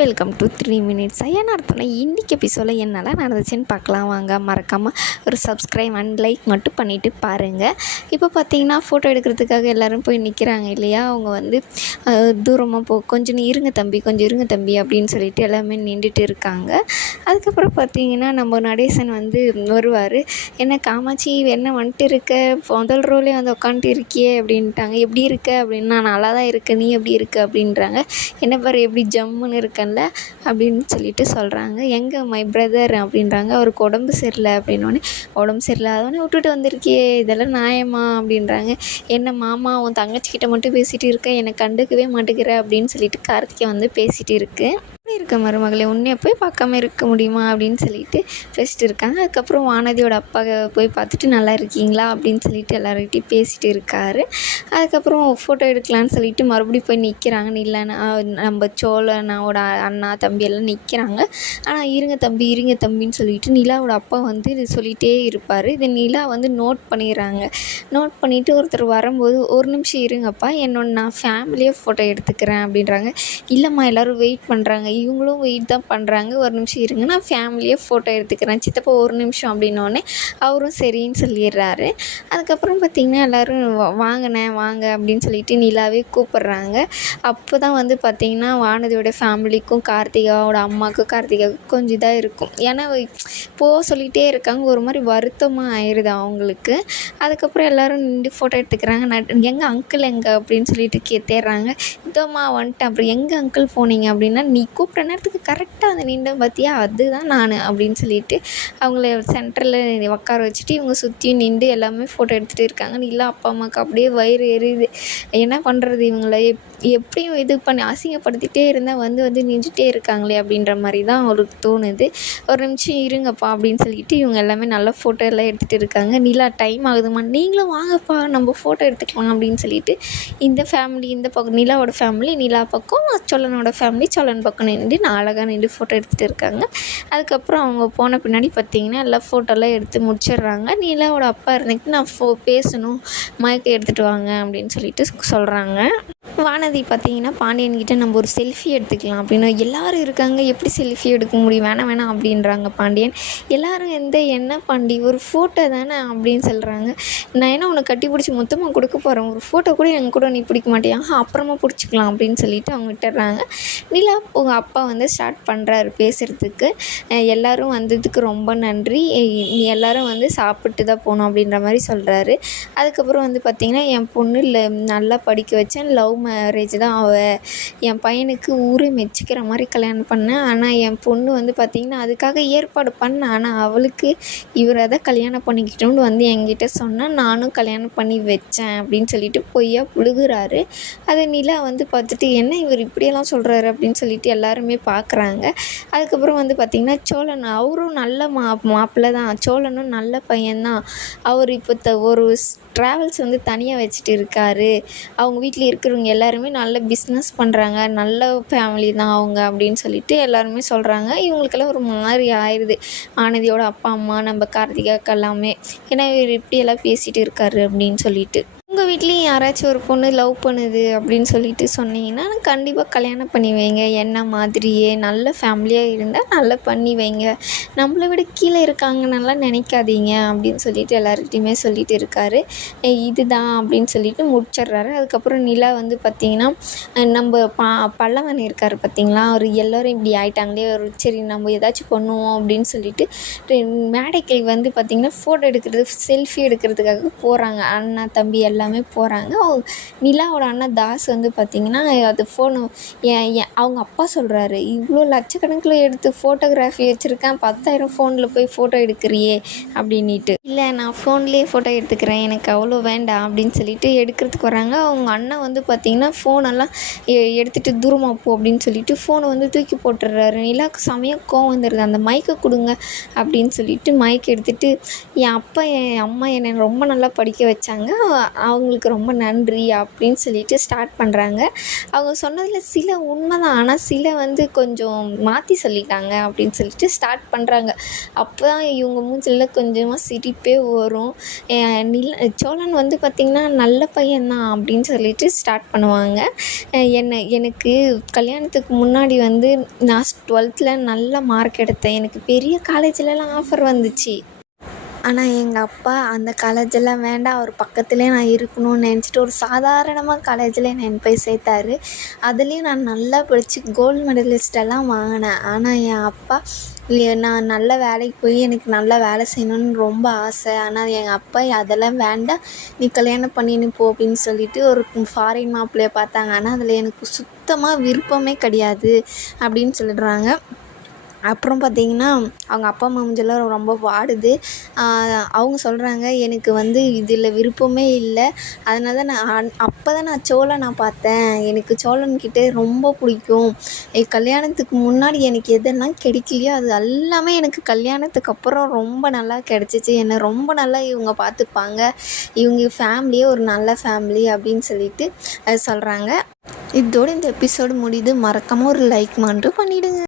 Welcome to 3 minutes. என்ன அர்த்தம்னா இன்றைக்கி எபிசோடில் என்னெல்லாம் நடந்துச்சுன்னு பார்க்கலாம் வாங்க. மறக்காமல் ஒரு சப்ஸ்கிரைப் அண்ட் லைக் மட்டும் பண்ணிவிட்டு பாருங்கள். இப்போ பார்த்தீங்கன்னா ஃபோட்டோ எடுக்கிறதுக்காக எல்லோரும் போய் நிற்கிறாங்க இல்லையா. அவங்க வந்து தூரமாக கொஞ்சம் இருங்க தம்பி அப்படின்னு சொல்லிட்டு எல்லாமே நின்றுட்டு இருக்காங்க. அதுக்கப்புறம் பார்த்தீங்கன்னா நம்ம நடேசன் வந்து வருவார். என்ன காமாட்சி என்ன வந்துட்டு இருக்க, முதல் ரோலே வந்து உட்காந்துட்டு இருக்கியே அப்படின்ட்டாங்க. எப்படி இருக்க அப்படின்னா, நான் நல்லா தான் இருக்கேன், நீ எப்படி இருக்க அப்படின்றாங்க. என்ன பாரு எப்படி ஜம்முன்னு இருக்கேன்ல அப்படின்னு சொல்லிட்டு சொல்கிறாங்க. எங்கே மை பிரதர் அப்படின்றாங்க. அவருக்கு உடம்பு சரியில்லை அப்படின்னோடனே, உடம்பு சரியில்லாதவொடனே விட்டுட்டு வந்திருக்கியே, இதெல்லாம் நியாயமா அப்படின்றாங்க. என்ன மாமா உன் தங்கச்சிக்கிட்ட மட்டும் பேசிகிட்டு இருக்க, என்னை கண்டுக்கவே மாட்டேங்கிற அப்படின்னு சொல்லிட்டு கார்த்திகை வந்து பேசிகிட்டு இருக்கு. இருக்க மருமகளே, உன்னைய போய் பார்க்காம இருக்க முடியுமா அப்படின்னு சொல்லிட்டு பேசிட்டு இருக்காங்க. அதுக்கப்புறம் வானதியோட அப்பா போய் பார்த்துட்டு நல்லா இருக்கீங்களா அப்படின்னு சொல்லிட்டு எல்லார்கிட்டையும் பேசிகிட்டு இருக்காரு. அதுக்கப்புறம் ஃபோட்டோ எடுக்கலான்னு சொல்லிட்டு மறுபடியும் போய் நிற்கிறாங்க. இல்லைன்னா நம்ம சோழனோட அண்ணா தம்பி எல்லாம் நிற்கிறாங்க. ஆனால் இருங்க தம்பின்னு சொல்லிட்டு நிலாவோட அப்பா வந்து இது சொல்லிகிட்டே இருப்பார். இது நிலா வந்து நோட் பண்ணிடுறாங்க. நோட் பண்ணிவிட்டு ஒருத்தர் வரும்போது, ஒரு நிமிஷம் இருங்கப்பா, நான் ஃபேமிலியே ஃபோட்டோ எடுத்துக்கிறேன் அப்படின்றாங்க. இல்லைம்மா எல்லோரும் வெயிட் பண்ணுறாங்க, இவங்களும் வெயிட் தான் பண்ணுறாங்க, ஒரு நிமிஷம் இருங்க, நான் ஃபேமிலியே ஃபோட்டோ எடுத்துக்கிறேன் சித்தப்பா, ஒரு நிமிஷம் அப்படின்னோடனே அவரும் சரின்னு சொல்லிடுறாரு. அதுக்கப்புறம் பார்த்திங்கன்னா எல்லோரும் வாங்க அப்படின்னு சொல்லிட்டு நிலாவே கூப்பிட்றாங்க. அப்போ தான் வந்து பார்த்திங்கன்னா வானதியோட ஃபேமிலிக்கும் கார்த்திகாவோட அம்மாவுக்கும் கார்த்திகாவுக்கும் கொஞ்சம் இதாக இருக்கும். ஏன்னா சொல்லிகிட்டே இருக்காங்க, ஒரு மாதிரி வருத்தமாக ஆயிடுது அவங்களுக்கு. அதுக்கப்புறம் எல்லோரும் நின்று ஃபோட்டோ எடுத்துக்கிறாங்க. எங்கள் அங்கிள் எங்கே அப்படின்னு சொல்லிட்டு தேடுறாங்க. இதோம்மா வந்துட்டேன். அப்புறம் எங்கள் அங்கிள் போனீங்க அப்படின்னா, நீ கூப்பிட்ட நேரத்துக்கு கரெக்டாக வந்து நின்று பார்த்தியா, அதுதான் நான் அப்படின்னு சொல்லிட்டு அவங்கள சென்டரில் உட்கார வச்சுட்டு இவங்க சுற்றி நின்று எல்லாமே ஃபோட்டோ எடுத்துகிட்டு இருக்காங்க. நிலா அப்பா அம்மாவுக்கு அப்படியே வயிறு எரியுது. என்ன பண்ணுறது, இவங்கள எப்படியும் இது பண்ணி அசிங்கப்படுத்திகிட்டே இருந்தால் வந்து நின்றுட்டே இருக்காங்களே அப்படின்ற மாதிரி தான் அவருக்கு தோணுது. ஒரு நிமிஷம் இருங்கப்பா அப்படின்னு சொல்லிட்டு இவங்க எல்லாமே நல்லா ஃபோட்டோ எல்லாம் எடுத்துகிட்டு இருக்காங்க. நிலா டைம் ஆகுதுமா, நீங்களும் வாங்கப்பா நம்ம ஃபோட்டோ எடுத்துக்கலாம் அப்படின்னு சொல்லிட்டு இந்த ஃபேமிலி இந்த பக்கம் நிலாவோட ஃபேமிலி நிலா பக்கம், சோழனோட ஃபேமிலி சோழன் பக்கம் நின்று அழகாக நின்று ஃபோட்டோ எடுத்துகிட்டு இருக்காங்க. அதுக்கப்புறம் அவங்க போன பின்னாடி பார்த்திங்கன்னா எல்லாம் ஃபோட்டோலாம் எடுத்து முடிச்சிடுறாங்க. நிலாவோட அப்பா இருந்துக்கிட்டு நான் பேசணும், மைக்கை எடுத்துகிட்டு வாங்க அப்படின்னு சொல்லிட்டு சொல்கிறாங்க. வானதி பார்த்திங்கன்னா பாண்டியன்கிட்ட நம்ம ஒரு செல்ஃபி எடுத்துக்கலாம் அப்படின்னு, எல்லோரும் இருக்காங்க எப்படி செல்ஃபி எடுக்க முடியும், வேணாம் அப்படின்றாங்க பாண்டியன். எல்லோரும் என்ன பாண்டி ஒரு ஃபோட்டோ தானே அப்படின்னு சொல்கிறாங்க. நான் என்ன உன்னை கட்டி பிடிச்சி மொத்தமாக கொடுக்க போகிறேன், ஒரு ஃபோட்டோ கூட எங்கள் கூட நீ பிடிக்க மாட்டியா, அப்புறமா பிடிச்சிக்கலாம் அப்படின்னு சொல்லிட்டு அவங்க விட்டுறாங்க. நிலா உங்கள் அப்பா வந்து ஸ்டார்ட் பண்ணுறாரு பேசுகிறதுக்கு. எல்லோரும் வந்ததுக்கு ரொம்ப நன்றி, எல்லோரும் வந்து சாப்பிட்டு தான் போகணும் அப்படின்ற மாதிரி சொல்கிறாரு. அதுக்கப்புறம் வந்து பார்த்திங்கன்னா என் பொண்ணு நல்லா படிக்க வச்சேன், லவ் மேரேஜ் தான் என் பையனுக்கு ஊரே மெச்சிக்கிற மாதிரி கல்யாணம் பண்ணேன். ஆனால் என் பொண்ணு வந்து பார்த்திங்கன்னா அதுக்காக ஏற்பாடு பண்ணேன். ஆனால் அவளுக்கு இவரை தான் கல்யாணம் பண்ணிக்கிட்டோன்னு வந்து என்கிட்ட சொன்னால் நானும் கல்யாணம் பண்ணி வச்சேன் அப்படின்னு சொல்லிட்டு பொய்யா புழுகுறாரு. அதை நிலா வந்து பார்த்துட்டு என்ன இவர் இப்படியெல்லாம் சொல்கிறாரு அப்படின்னு சொல்லிட்டு எல்லாருமே பார்க்குறாங்க. அதுக்கப்புறம் வந்து பார்த்திங்கன்னா சோழன் அவரும் நல்ல மாப்பிள்ளை தான், சோழனும் நல்ல பையன்தான். அவர் இப்போ ஒரு ட்ராவல்ஸ் வந்து தனியாக வச்சுட்டு இருக்காரு. அவங்க வீட்டில் இருக்கிறவங்க எல்லாருமே நல்ல பிஸ்னஸ் பண்ணுறாங்க, நல்ல ஃபேமிலி தான் அவங்க அப்படின்னு சொல்லிட்டு எல்லாருமே சொல்கிறாங்க. இவங்களுக்கெல்லாம் ஒரு மாதிரி ஆயிடுது, ஆனதியோட அப்பா அம்மா நம்ம கார்த்திகாவுக்கு எல்லாமே. ஏன்னா இவர் இப்படியெல்லாம் பேசிகிட்டு இருக்காரு அப்படின்னு சொல்லிட்டு. உங்கள் வீட்லேயும் யாராச்சும் ஒரு பொண்ணு லவ் பண்ணுது அப்படின்னு சொல்லிட்டு சொன்னீங்கன்னா கண்டிப்பாக கல்யாணம் பண்ணி வைங்க, என்ன மாதிரியே நல்ல ஃபேமிலியாக இருந்தால் நல்லா பண்ணி வைங்க, நம்மளை விட கீழே இருக்காங்கன்னெல்லாம் நினைக்காதீங்க அப்படின்னு சொல்லிட்டு எல்லாருக்கிட்டையுமே சொல்லிட்டு இருக்காரு. இதுதான் அப்படின்னு சொல்லிட்டு முடிச்சிடுறாரு. அதுக்கப்புறம் நிலா வந்து பார்த்திங்கன்னா நம்ம பல்லவன் இருக்கார் பார்த்திங்களா, அவர் எல்லோரும் இப்படி ஆயிட்டாங்களே, ஒரு சரி நம்ம ஏதாச்சும் பண்ணுவோம் அப்படின்னு சொல்லிட்டு மேடைக்கு வந்து பார்த்திங்கன்னா ஃபோட்டோ எடுக்கிறது செல்ஃபி எடுக்கிறதுக்காக போகிறாங்க. அண்ணா தம்பி எல்லாமே போகிறாங்க. நிலாவோட அண்ணா தாஸ் வந்து பார்த்திங்கன்னா அது ஃபோனு அவங்க அப்பா சொல்கிறாரு, இவ்வளோ லட்சக்கணக்கில் எடுத்து ஃபோட்டோகிராஃபி வச்சுருக்கேன், 10,000 ஃபோனில் போய் ஃபோட்டோ எடுக்கிறியே அப்படின்ட்டு. இல்லை நான் ஃபோன்லேயே ஃபோட்டோ எடுத்துக்கிறேன், எனக்கு அவ்வளோ வேண்டாம் அப்படின்னு சொல்லிட்டு எடுக்கிறதுக்கு வராங்க. அவங்க அண்ணன் வந்து பார்த்திங்கன்னா ஃபோனெல்லாம் எடுத்துகிட்டு தூரமாக போ அப்படின்னு சொல்லிட்டு ஃபோனை வந்து தூக்கி போட்டுடுறாரு. நிலாவுக்கு சமயம் கோவம் வந்துடுது, அந்த மைக்கை கொடுங்க அப்படின்னு சொல்லிட்டு மைக் எடுத்துகிட்டு, என் அப்பா என் அம்மா என்னை ரொம்ப நல்லா படிக்க வச்சாங்க, அவங்களுக்கு ரொம்ப நன்றி அப்படின்னு சொல்லிட்டு ஸ்டார்ட் பண்ணுறாங்க. அவங்க சொன்னதில் சில உண்மை தான், ஆனால் சில வந்து கொஞ்சம் மாற்றி சொல்லிட்டாங்க அப்படின்னு சொல்லிட்டு ஸ்டார்ட் பண்ணுறாங்க. அப்போ தான் இவங்க மூஞ்சில கொஞ்சமாக சிரிப்பே வரும். சோழன் வந்து பார்த்திங்கன்னா நல்ல பையன்தான் அப்படின்னு சொல்லிட்டு ஸ்டார்ட் பண்ணுவாங்க. எனக்கு கல்யாணத்துக்கு முன்னாடி வந்து நான் 12th நல்ல மார்க் எடுத்தேன். எனக்கு பெரிய காலேஜ்லலாம் ஆஃபர் வந்துச்சு. ஆனால் எங்கள் அப்பா அந்த காலேஜெல்லாம் வேண்டாம், அவர் பக்கத்துலேயே நான் இருக்கணும்னு நினச்சிட்டு ஒரு சாதாரணமாக காலேஜில் என்னை போய் சேர்த்தாரு. அதுலேயும் நான் நல்லா படித்து கோல்டு மெடலிஸ்டெல்லாம் வாங்கினேன். ஆனால் என் அப்பா நான் நல்ல வேலைக்கு போய் எனக்கு நல்லா வேலை செய்யணும்னு ரொம்ப ஆசை. ஆனால் எங்கள் அப்பா அதெல்லாம் வேண்டாம், நீ கல்யாணம் பண்ணின்னு போ அப்படின்னு சொல்லிட்டு ஒரு ஃபாரின் மாப்பிள்ளையை பார்த்தாங்க. ஆனால் அதில் எனக்கு சுத்தமாக விருப்பமே கிடையாது அப்படின்னு சொல்லிடுறாங்க. அப்புறம் பார்த்திங்கன்னா அவங்க அப்பா அம்மா மூஞ்செல்லாம் ரொம்ப வாடுது. அவங்க சொல்கிறாங்க, எனக்கு வந்து இதில் விருப்பமே இல்லை, அதனால தான் அப்போ தான் நான் சோழனை பார்த்தேன், எனக்கு சோழன்கிட்ட ரொம்ப பிடிக்கும். கல்யாணத்துக்கு முன்னாடி எனக்கு எதெல்லாம் கிடைக்கலையோ அது எல்லாமே எனக்கு கல்யாணத்துக்கு அப்புறம் ரொம்ப நல்லா கிடச்சிச்சு. என்னை ரொம்ப நல்லா இவங்க பார்த்துப்பாங்க, இவங்க ஃபேமிலியே ஒரு நல்ல ஃபேமிலி அப்படின்னு சொல்லிட்டு சொல்கிறாங்க. இதோடு இந்த எபிசோடு முடியுது. மறக்காமல் ஒரு லைக் மட்டும் பண்ணிவிடுங்க.